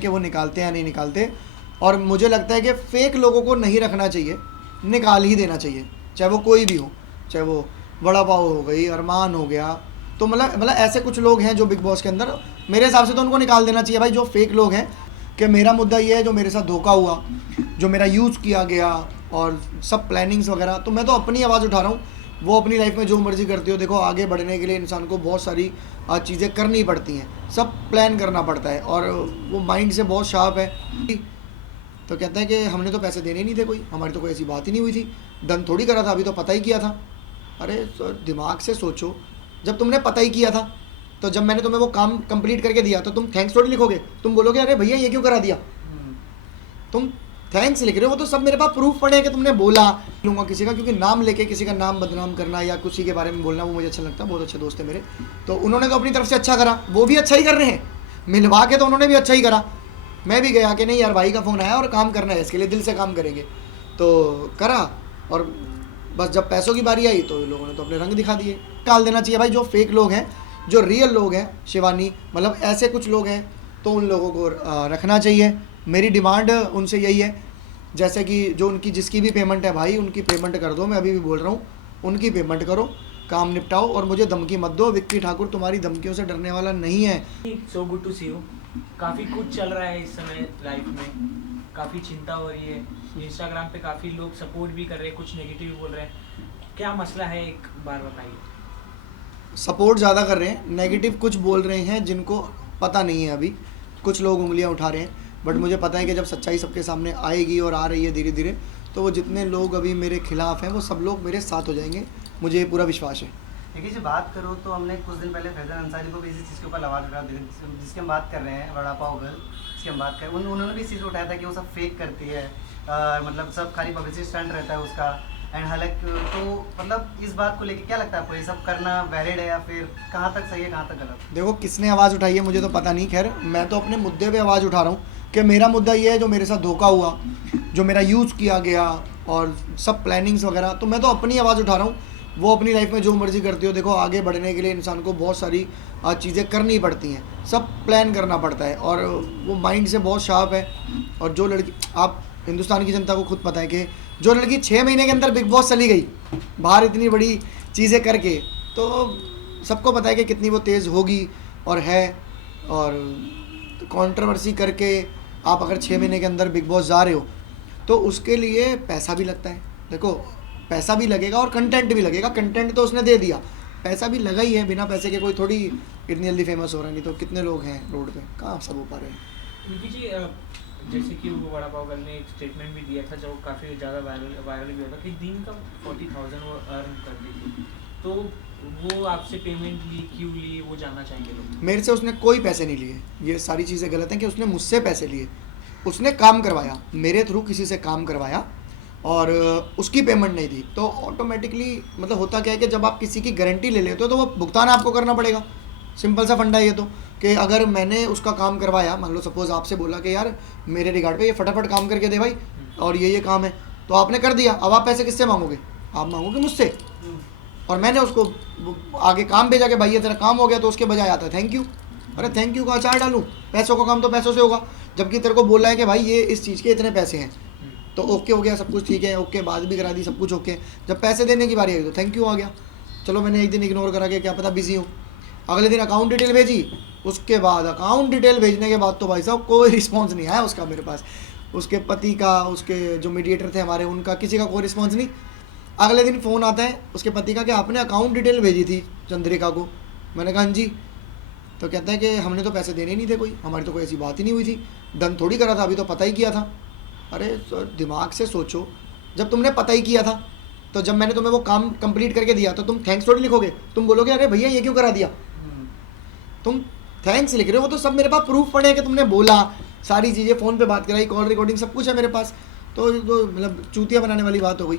कि वो निकालते हैं या नहीं निकालते। और मुझे लगता है कि फ़ेक लोगों को नहीं रखना चाहिए, निकाल ही देना चाहिए, चाहे वो कोई भी हो, चाहे वो वड़ा पाव हो गई, अरमान हो गया। तो मतलब ऐसे कुछ लोग हैं जो बिग बॉस के अंदर, मेरे हिसाब से तो उनको निकाल देना चाहिए भाई, जो फेक लोग हैं। कि मेरा मुद्दा ये है, जो मेरे साथ धोखा हुआ, जो मेरा यूज़ किया गया और सब प्लानिंग्स वगैरह, तो मैं तो अपनी आवाज़ उठा रहा हूँ। वो अपनी लाइफ में जो मर्जी करती हो, देखो आगे बढ़ने के लिए इंसान को बहुत सारी चीज़ें करनी पड़ती हैं, सब प्लान करना पड़ता है, और वो माइंड से बहुत शार्प है। तो कहता है कि हमने तो पैसे देने ही नहीं थे, कोई हमारी तो कोई ऐसी बात ही नहीं हुई थी, डन थोड़ी करा था, अभी तो पता ही किया था। अरे दिमाग से सोचो, जब तुमने पता ही किया था, तो जब मैंने तुम्हें वो काम कंप्लीट करके दिया तो तुम थैंक्स थोड़ी लिखोगे, तुम बोलोगे अरे भैया ये क्यों करा दिया, तुम थैंक्स लिख रहे हो। वो तो सब मेरे पास प्रूफ पड़े हैं कि तुमने बोला। लूँगा किसी का, क्योंकि नाम लेके किसी का नाम बदनाम करना या किसी के बारे में बोलना वो मुझे अच्छा लगता है। बहुत अच्छे दोस्त है मेरे, तो उन्होंने तो अपनी तरफ से अच्छा करा, वो भी अच्छा ही कर रहे हैं, मिलवा के तो उन्होंने भी अच्छा ही करा। मैं भी गया कि नहीं यार भाई का फ़ोन आया और काम करना है, इसके लिए दिल से काम करेंगे, तो करा। और बस जब पैसों की बारी आई तो लोगों ने तो अपने रंग दिखा दिए। टाल देना चाहिए भाई, जो फेक लोग हैं, जो रियल लोग हैं शिवानी, मतलब ऐसे कुछ लोग हैं, तो उन लोगों को रखना चाहिए। मेरी डिमांड उनसे यही है, जैसे कि जो उनकी जिसकी भी पेमेंट है भाई, उनकी पेमेंट कर दो। मैं अभी भी बोल रहा हूँ, उनकी पेमेंट करो, काम निपटाओ, और मुझे धमकी मत दो। विक्की ठाकुर तुम्हारी धमकियों से डरने वाला नहीं है। So good to see you. काफ़ी कुछ चल रहा है इस समय लाइफ में, काफ़ी चिंता हो रही है। इंस्टाग्राम पे काफ़ी लोग सपोर्ट भी कर रहे हैं, कुछ नेगेटिव बोल रहे हैं। क्या मसला है, एक बार बताइए। सपोर्ट ज़्यादा कर रहे हैं, नेगेटिव कुछ बोल रहे हैं जिनको पता नहीं है। अभी कुछ लोग उंगलियां उठा रहे हैं, बट मुझे पता है कि जब सच्चाई सबके सामने आएगी और आ रही है धीरे धीरे, तो वो जितने लोग अभी मेरे खिलाफ हैं वो सब लोग मेरे साथ हो जाएंगे, मुझे ये पूरा विश्वास है। देखिए, जो बात करो तो हमने कुछ दिन पहले फैजल अंसारी को भी इसी चीज़ के ऊपर आवाज़ उठा दी, जिसकी हम बात कर रहे हैं, वड़ा पाव गर्ल, जिसकी हम बात कर उन्होंने भी इस चीज़ को उठाया था कि वो सब फेक करती है, मतलब सब खाली पब्लिसिटी स्टंट रहता है उसका। एंड हालांकि तो मतलब इस बात को लेके क्या लगता है आपको, ये सब करना वैलिड है या फिर कहाँ तक सही है कहाँ तक गलत? देखो किसने आवाज़ उठाई है मुझे तो पता नहीं, खैर मैं तो अपने मुद्दे पे आवाज़ उठा रहा हूँ कि मेरा मुद्दा ये है, जो मेरे साथ धोखा हुआ, जो मेरा यूज़ किया गया और सब प्लानिंग्स वगैरह, तो मैं तो अपनी आवाज़ उठा रहा हूँ। वो अपनी लाइफ में जो मर्जी करती हो, देखो आगे बढ़ने के लिए इंसान को बहुत सारी चीज़ें करनी पड़ती हैं, सब प्लान करना पड़ता है, और वो माइंड से बहुत शार्प है। और जो लड़की, आप हिंदुस्तान की जनता को खुद पता है कि जो लड़की 6 महीने के अंदर बिग बॉस चली गई बाहर, इतनी बड़ी चीज़ें करके, तो सबको पता है कि कितनी वो तेज़ होगी और है। और कंट्रोवर्सी करके आप अगर 6 महीने के अंदर बिग बॉस जा रहे हो, तो उसके लिए पैसा भी लगता है। देखो पैसा भी लगेगा और कंटेंट भी लगेगा, कंटेंट तो उसने दे दिया, पैसा भी लगा ही है। बिना पैसे के कोई थोड़ी इतनी जल्दी फेमस हो रहा है, नहीं तो कितने लोग हैं रोड पे, कहाँ सब हो पा रहे हैं। निकी जी, जैसे कि वो वड़ा पाव गर्ल ने एक स्टेटमेंट भी दिया था जो काफ़ी ज़्यादा वायरल भी हुआ था कि दिन का 40,000 वो अर्न करती थी, तो वो आपसे पेमेंट ली, क्यों ली, वो जानना चाहेंगे लोग। मेरे से उसने कोई पैसे नहीं लिए, ये सारी चीज़ें गलत हैं कि उसने मुझसे पैसे लिए। उसने काम करवाया मेरे थ्रू, किसी से काम करवाया और उसकी पेमेंट नहीं दी, तो ऑटोमेटिकली मतलब होता क्या है कि जब आप किसी की गारंटी ले लेते हो तो वो भुगतान आपको करना पड़ेगा। सिंपल सा फंडा ये तो, कि अगर मैंने उसका काम करवाया, मान लो सपोज़ आपसे बोला कि यार मेरे रिगार्ड पे ये फटाफट काम करके दे भाई, और ये काम है, तो आपने कर दिया, अब आप पैसे किससे मांगोगे, आप मांगोगे मुझसे। और मैंने उसको आगे काम भेजा कि भाई ये तेरा काम हो गया, तो उसके बजाय आता है थैंक यू। अरे थैंक यू का अचार डालूँ, पैसों का काम तो पैसों से होगा, जबकि तेरे को बोल रहा है कि भाई ये इस चीज़ के इतने पैसे हैं, तो ओके हो गया, सब कुछ ठीक है, ओके बात भी करा दी, सब कुछ ओके। जब पैसे देने की बारी आई तो थैंक यू आ गया। चलो मैंने एक दिन इग्नोर करा के, क्या पता बिजी हूँ, अगले दिन अकाउंट डिटेल भेजी, उसके बाद अकाउंट डिटेल भेजने के बाद तो भाई साहब कोई रिस्पॉन्स नहीं आया उसका मेरे पास, उसके पति का, उसके जो मीडिएटर थे हमारे, उनका, किसी का कोई रिस्पॉन्स नहीं। अगले दिन फ़ोन आता है उसके पति का कि आपने अकाउंट डिटेल भेजी थी चंद्रिका को। मैंने कहा हाँ जी। तो कहता है कि हमने तो पैसे देने ही नहीं थे, कोई हमारी तो कोई ऐसी बात ही नहीं हुई थी, डन थोड़ी करा था, अभी तो पता ही किया था। अरे दिमाग से सोचो, जब तुमने पता ही किया था, तो जब मैंने तुम्हें वो काम कंप्लीट करके दिया तो तुम थैंक्स थोड़ी लिखोगे, तुम बोलोगे अरे भैया ये क्यों करा दिया, तुम थैंक्स लिख रहे हो। वो तो सब मेरे पास प्रूफ पड़े हैं कि तुमने बोला, सारी चीज़ें फ़ोन पे बात कराई, कॉल रिकॉर्डिंग सब कुछ है मेरे पास, तो मतलब चूतिया बनाने वाली बात हो गई।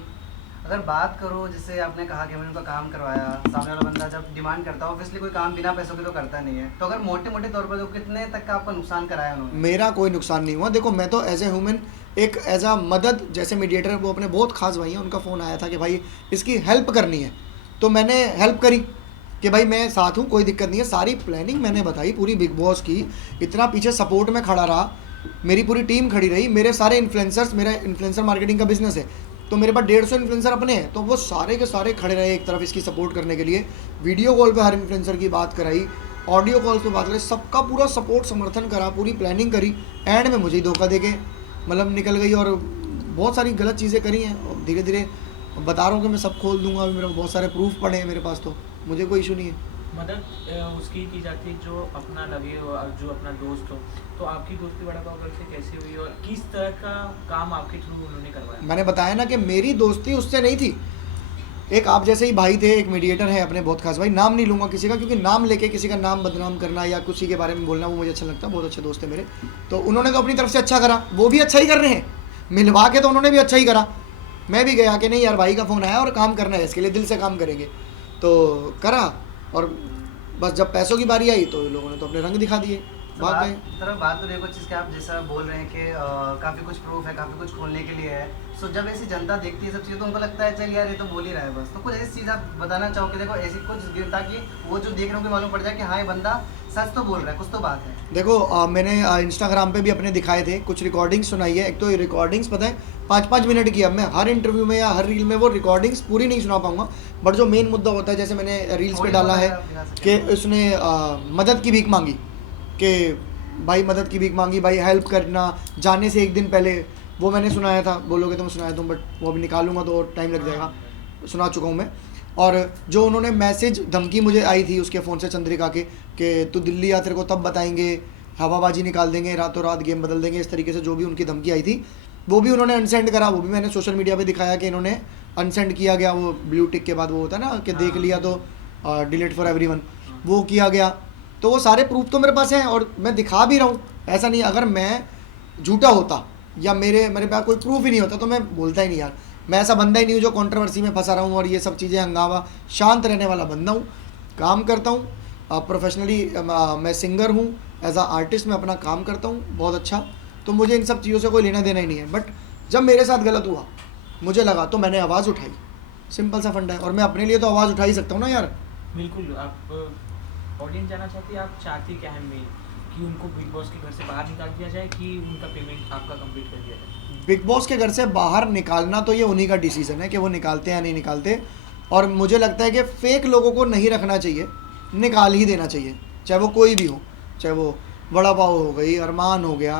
अगर बात करो, जैसे आपने कहा कि मैंने उनका काम करवाया, सामने वाला बंदा जब डिमांड करता है, ऑब्वियसली कोई काम बिना पैसों के तो करता नहीं है, तो अगर मोटे मोटे तौर पर तो कितने तक का आपका नुकसान कराया उन्होंने? मेरा कोई नुकसान नहीं हुआ। देखो मैं तो एज ए ह्यूमन, एक एज अ मदद, जैसे मीडिएटर, वो अपने बहुत खास भाई हैं, उनका फ़ोन आया था कि भाई इसकी हेल्प करनी है, तो मैंने हेल्प करी कि भाई मैं साथ हूँ, कोई दिक्कत नहीं है। सारी प्लानिंग मैंने बताई पूरी बिग बॉस की, इतना पीछे सपोर्ट में खड़ा रहा मेरी पूरी टीम खड़ी रही, मेरे सारे इन्फ्लुएंसर्स, मेरा इन्फ्लुएंसर मार्केटिंग का बिजनेस है, तो मेरे पास 150 इन्फ्लुएंसर अपने हैं, तो वो सारे के सारे खड़े रहे एक तरफ इसकी सपोर्ट करने के लिए। वीडियो कॉल पे हर इन्फ्लुएंसर की बात कराई, ऑडियो कॉल पे बात कराई, सबका पूरा सपोर्ट समर्थन करा, पूरी प्लानिंग करी। एंड में मुझे ही धोखा दे के मतलब निकल गई और बहुत सारी गलत चीज़ें करी हैं। और धीरे धीरे बता रहा हूँ कि मैं सब खोल दूंगा, अभी मेरे बहुत सारे प्रूफ पड़े हैं मेरे पास, तो मुझे कोई इशू नहीं है। मदद उसकी की जाती है जो अपना लगे हो और जो अपना दोस्त हो। तो आपकी दोस्ती बड़ा पाव गर्ल से कैसे हुई और किस तरह का काम आपके थ्रू उन्होंने करवाया? मैंने बताया ना कि मेरी दोस्ती उससे नहीं थी। एक आप जैसे ही भाई थे, एक मीडिएटर है अपने बहुत खास भाई, नाम नहीं लूँगा किसी का, क्योंकि नाम लेके किसी का नाम बदनाम करना या किसी के बारे में बोलना वो मुझे अच्छा लगता है। बहुत अच्छे दोस्त है मेरे, तो उन्होंने तो अपनी तरफ से अच्छा करा, वो भी अच्छा ही कर रहे हैं, मिलवा के तो उन्होंने भी अच्छा ही करा। मैं भी गया कि नहीं यार भाई का फ़ोन आया और काम करना है, इसके लिए दिल से काम करेंगे, तो करा। और बस जब पैसों की बारी आई तो लोगों ने तो अपने रंग दिखा दिए, भाग गए। तरफ बात तो देखो चीज़ कि आप जैसा बोल रहे हैं कि काफ़ी कुछ प्रूफ है, काफ़ी कुछ खोलने के लिए है। सो जब ऐसी जनता देखती है सब चीज़ें तो उनको लगता है चल यार ये तो बोल ही रहा है बस। तो कुछ ऐसी चीज़ आप बताना चाहोगे, देखो ऐसी कुछ ताकि वो जो देख रहे हो मालूम पड़ जाए कि हाँ ये बंदा सच तो बोल रहा है, कुछ तो बात है। देखो मैंने इंस्टाग्राम पे भी अपने दिखाए थे, कुछ रिकॉर्डिंग्स सुनाई है। एक तो ये रिकॉर्डिंग्स पता है 5-5 मिनट की, अब मैं हर इंटरव्यू में या हर रील में वो रिकॉर्डिंग्स पूरी नहीं सुना पाऊंगा, बट जो मेन मुद्दा होता है, जैसे मैंने रील्स पे डाला है कि उसने मदद की भीख मांगी, कि भाई मदद की भीख मांगी, भाई हेल्प करना, जाने से एक दिन पहले, वो मैंने सुनाया था। बोलोगे तो मैं सुनाया दूँ, बट वो अभी निकालूंगा तो टाइम लग जाएगा, सुना चुका हूँ मैं। और जो उन्होंने मैसेज धमकी मुझे आई थी उसके फ़ोन से चंद्रिका के, कि तू दिल्ली आ, तेरे को तब बताएंगे, हवाबाजी निकाल देंगे, रातों रात गेम बदल देंगे, इस तरीके से जो भी उनकी धमकी आई थी वो भी उन्होंने अनसेंड करा। वो भी मैंने सोशल मीडिया पे दिखाया कि इन्होंने अनसेंड किया गया, वो ब्लू टिक के बाद वो होता है ना कि देख लिया तो डिलीट फॉर एवरीवन, वो किया गया। तो वो सारे प्रूफ तो मेरे पास हैं और मैं दिखा भी रहा हूँ। ऐसा नहीं, अगर मैं झूठा होता या मेरे पास कोई प्रूफ ही नहीं होता तो मैं बोलता ही नहीं यार। मैं ऐसा बंदा ही नहीं हूँ जो कंट्रोवर्सी में फंसा रहा हूँ और ये सब चीज़ें हंगामा, शांत रहने वाला बंदा हूँ, काम करता हूँ प्रोफेशनली। मैं सिंगर हूँ, एज आ आर्टिस्ट मैं अपना काम करता हूँ बहुत अच्छा, तो मुझे इन सब चीज़ों से कोई लेना देना ही नहीं है। बट जब मेरे साथ गलत हुआ, मुझे लगा तो मैंने आवाज़ उठाई, सिंपल सा फंडा है। और मैं अपने लिए तो आवाज़ उठा ही सकता हूँ ना यार। बिल्कुल। आप ऑडियंस जानना चाहती है, आप चाहती क्या है मेन कि उनको बिग बॉस के घर से बाहर निकाल दिया जाए कि उनका पेमेंट आपका कंप्लीट कर दिया जाए? बिग बॉस के घर से बाहर निकालना तो ये उन्हीं का डिसीजन है कि वो निकालते हैं या नहीं निकालते। और मुझे लगता है कि फेक लोगों को नहीं रखना चाहिए, निकाल ही देना चाहिए, चाहे वो कोई भी हो, चाहे वो वड़ा पाव हो गई, अरमान हो गया,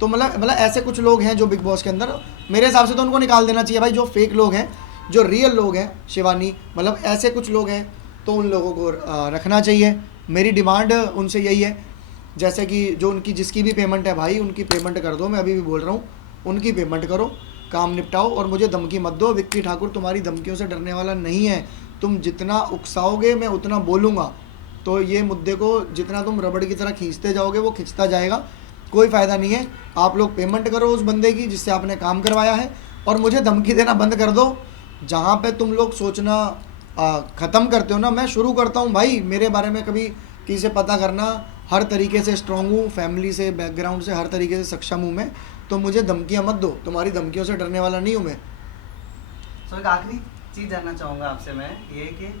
तो मतलब ऐसे कुछ लोग हैं जो बिग बॉस के अंदर, मेरे हिसाब से तो उनको निकाल देना चाहिए भाई। जो फेक लोग हैं, जो रियल लोग हैं, शिवानी मतलब ऐसे कुछ लोग हैं, तो उन लोगों को रखना चाहिए। मेरी डिमांड उनसे यही है, जैसे कि जो उनकी जिसकी भी पेमेंट है भाई, उनकी पेमेंट कर दो। मैं अभी भी बोल रहा हूँ, उनकी पेमेंट करो, काम निपटाओ और मुझे धमकी मत दो। विक्की ठाकुर तुम्हारी धमकियों से डरने वाला नहीं है, तुम जितना उकसाओगे मैं उतना बोलूँगा। तो ये मुद्दे को जितना तुम रबड़ की तरह खींचते जाओगे वो खिंचता जाएगा, कोई फ़ायदा नहीं है। आप लोग पेमेंट करो उस बंदे की जिससे आपने काम करवाया है, और मुझे धमकी देना बंद कर दो। जहाँ पे तुम लोग सोचना ख़त्म करते हो ना, मैं शुरू करता हूँ भाई। मेरे बारे में कभी किसी से पता करना, हर तरीके से स्ट्रॉन्ग हूँ, फैमिली से, बैकग्राउंड से, हर तरीके से सक्षम हूँ मैं। तो मुझे धमकियाँ मत दो, तुम्हारी धमकियों से डरने वाला नहीं हूँ मैं। सो एक आखिरी चीज़ जानना चाहूँगा आपसे मैं, ये कि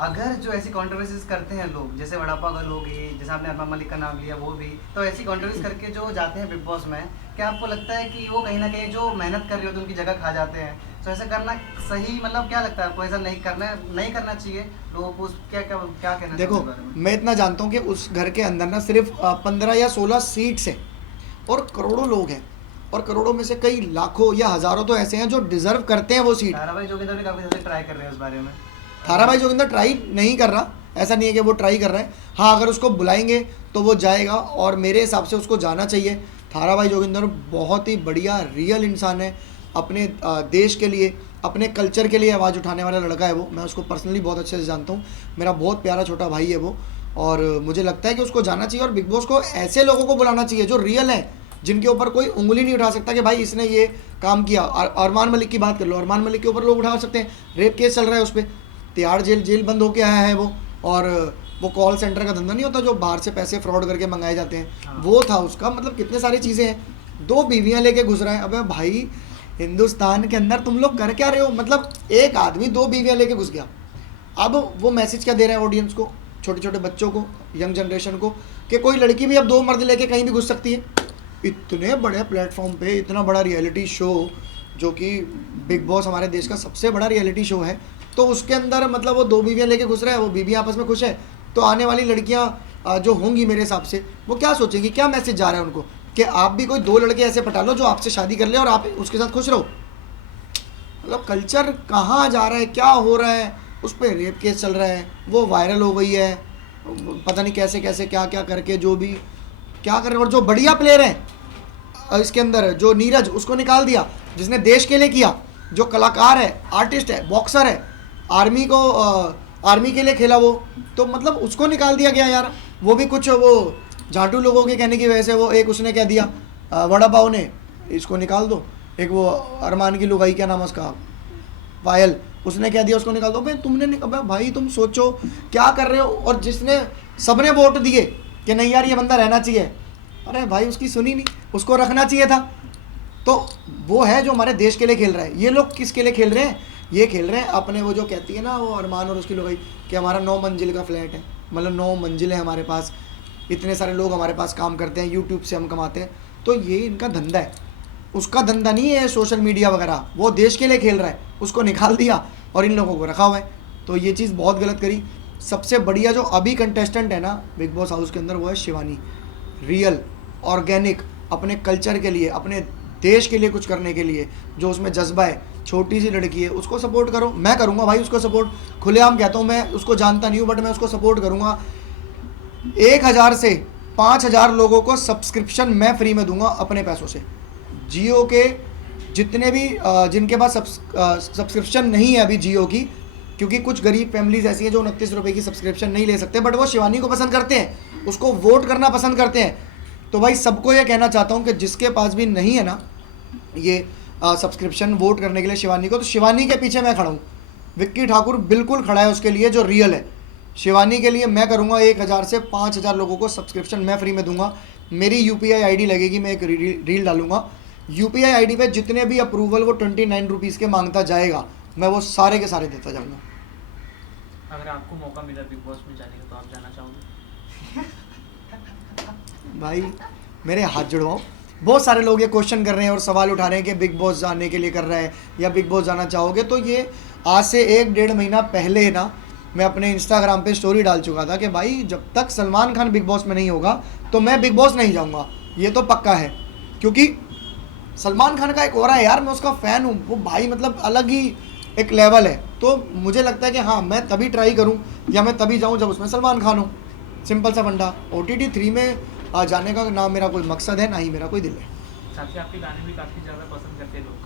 अगर जो ऐसी कॉन्ट्रोवर्सीज करते हैं लोग, जैसे वड़ा पाव गर्ल होगी, जैसे आपने अरमान मलिक का नाम लिया, वो भी तो ऐसी कॉन्ट्रोवर्सी करके जो जाते हैं बिग बॉस में, क्या आपको लगता है कि वो कहीं ना कहीं जो मेहनत कर रहे होते हैं उनकी जगह खा जाते हैं? तो ऐसा करना सही, मतलब क्या लगता है आपको, ऐसा नहीं करना चाहिए लोगों को? क्या कहना देखो, मैं इतना जानता हूँ कि उस घर के अंदर ना सिर्फ 15 या 16 सीट्स हैं और करोड़ों लोग हैं, और करोड़ों में से कई लाखों या हज़ारों तो ऐसे हैं जो डिज़र्व करते हैं वो सीट। धारावाहिक जोगिंदर भी काफ़ी ट्राई कर रहे हैं उस बारे में। थाराभाई जोगिंदर ट्राई नहीं कर रहा, ऐसा नहीं है कि वो ट्राई कर रहा है। हाँ, अगर उसको बुलाएंगे तो वो जाएगा और मेरे हिसाब से उसको जाना चाहिए। थाराभाई जोगिंदर बहुत ही बढ़िया रियल इंसान है, अपने देश के लिए, अपने कल्चर के लिए आवाज़ उठाने वाला लड़का है वो। मैं उसको पर्सनली बहुत अच्छे से जानता हूँ, मेरा बहुत प्यारा छोटा भाई है वो, और मुझे लगता है कि उसको जाना चाहिए। और बिग बॉस को ऐसे लोगों को बुलाना चाहिए जो रियल हैं, जिनके ऊपर कोई उंगली नहीं उठा सकता कि भाई इसने ये काम किया। अरमान मलिक की बात कर लो, अरमान मलिक के ऊपर लोग उठा सकते हैं, रेप केस चल रहा है उस पर, तिहाड़ जेल बंद होके आया है वो। और वो कॉल सेंटर का धंधा नहीं होता जो बाहर से पैसे फ्रॉड करके मंगाए जाते हैं, हाँ। वो था उसका। मतलब कितने सारी चीज़ें हैं। 2 बीवियां लेके घुस रहा है। अबे भाई, हिंदुस्तान के अंदर तुम लोग कर क्या रहे हो? मतलब एक आदमी 2 बीवियां लेके घुस गया। अब वो मैसेज क्या दे रहा है ऑडियंस को, छोटे छोटे बच्चों को, यंग जनरेशन को, कि कोई लड़की भी अब 2 मर्द लेके कहीं भी घुस सकती है। इतने बड़े प्लेटफॉर्म पे इतना बड़ा रियलिटी शो, जो कि बिग बॉस हमारे देश का सबसे बड़ा रियलिटी शो है, तो उसके अंदर मतलब वो 2 बीवियाँ लेके घुस रहा है, वो बीवी आपस में खुश है, तो आने वाली लड़कियां जो होंगी मेरे हिसाब से, वो क्या सोचेंगी, क्या मैसेज जा रहा है उनको कि आप भी कोई 2 लड़के ऐसे पटा लो जो आपसे शादी कर ले और आप उसके साथ खुश रहो। मतलब कल्चर कहाँ जा रहा है, क्या हो रहा है, उस पर रेप केस चल रहा है, वो वायरल हो गई है, पता नहीं कैसे कैसे क्या क्या करके, जो भी क्या कर रहे हैं। और जो बढ़िया प्लेयर हैं इसके अंदर, जो नीरज, उसको निकाल दिया, जिसने देश के लिए किया, जो कलाकार है, आर्टिस्ट है, बॉक्सर है, आर्मी के लिए खेला वो, तो मतलब उसको निकाल दिया गया यार। वो भी कुछ वो झाटू लोगों के कहने की वजह से, वो एक उसने कह दिया वड़ा पाव ने, इसको निकाल दो। एक वो अरमान की लुगाई, क्या नाम है उसका, पायल, उसने कह दिया उसको निकाल दो। भाई तुमने भाई तुम सोचो क्या कर रहे हो। और जिसने सबने वोट दिए कि नहीं यार ये बंदा रहना चाहिए, अरे भाई उसकी सुनी नहीं, उसको रखना चाहिए था। तो वो है जो हमारे देश के लिए खेल रहा है। ये लोग किसके लिए खेल रहे हैं, ये खेल रहे हैं अपने, वो जो कहती है ना वो अरमान और उसकी लुगाई, कि हमारा 9 मंजिल का फ्लैट है, मतलब 9 मंजिलें हमारे पास, इतने सारे लोग हमारे पास काम करते हैं, यूट्यूब से हम कमाते हैं, तो ये इनका धंधा है। उसका धंधा नहीं है सोशल मीडिया वगैरह, वो देश के लिए खेल रहा है, उसको निकाल दिया और इन लोगों को रखा हुआ है। तो ये चीज़ बहुत गलत करी। सबसे बढ़िया जो अभी कंटेस्टेंट है ना बिग बॉस हाउस के अंदर, वो है शिवानी। रियल, ऑर्गेनिक, अपने कल्चर के लिए, अपने देश के लिए कुछ करने के लिए जो उसमें जज्बा है। छोटी सी लड़की है, उसको सपोर्ट करो। मैं करूँगा भाई उसको सपोर्ट, खुलेआम कहता हूँ। मैं उसको जानता नहीं हूँ बट मैं उसको सपोर्ट करूँगा। 1000 से 5000 लोगों को सब्सक्रिप्शन मैं फ्री में दूंगा अपने पैसों से। जियो के जितने भी जिनके पास सब्सक्रिप्शन नहीं है अभी जियो की, क्योंकि कुछ गरीब फैमिलीज ऐसी हैं जो 29 रुपये की सब्सक्रिप्शन नहीं ले सकते, बट वो शिवानी को पसंद करते हैं, उसको वोट करना पसंद करते हैं। तो भाई सबको ये कहना चाहता हूँ कि जिसके पास भी नहीं है ना ये सब्सक्रिप्शन वोट करने के लिए शिवानी को, तो शिवानी के पीछे मैं खड़ा हूँ। विक्की ठाकुर बिल्कुल खड़ा है उसके लिए जो रियल है। शिवानी के लिए मैं करूँगा 1000 से 5000 लोगों को सब्सक्रिप्शन मैं फ्री में दूंगा। मेरी UPI ID लगेगी, मैं एक रील डालूंगा। UPI ID पे जितने भी अप्रूवल वो 29 रुपीज़ के मांगता जाएगा, मैं वो सारे के सारे देता जाऊँगा। अगर आपको मौका मिला बिग बॉस में जाने का तो आप जाना चाहोगे? भाई मेरे हाथ जुड़वाओ। बहुत सारे लोग ये क्वेश्चन कर रहे हैं और सवाल उठा रहे हैं कि बिग बॉस जाने के लिए कर रहा है या बिग बॉस जाना चाहोगे। तो ये आज से 1-1.5 महीना पहले ना मैं अपने इंस्टाग्राम पे स्टोरी डाल चुका था कि भाई जब तक सलमान खान बिग बॉस में नहीं होगा तो मैं बिग बॉस नहीं जाऊँगा, ये तो पक्का है। क्योंकि सलमान खान का एक और है यार, मैं उसका फ़ैन हूँ, वो भाई मतलब अलग ही एक लेवल है। तो मुझे लगता है कि हाँ मैं तभी ट्राई करूँ या मैं तभी जाऊँ जब उसमें सलमान खान हो। सिंपल सा फंडा। OTT 3 में जाने का ना मेरा कोई मकसद है ना ही मेरा कोई दिल है। साथ ही आपके गाने भी काफ़ी ज़्यादा पसंद करते हैं लोग।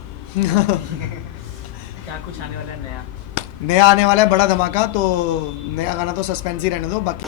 क्या कुछ आने वाला है नया आने वाला है बड़ा धमाका, तो नया गाना तो सस्पेंस ही रहने दो बाकी।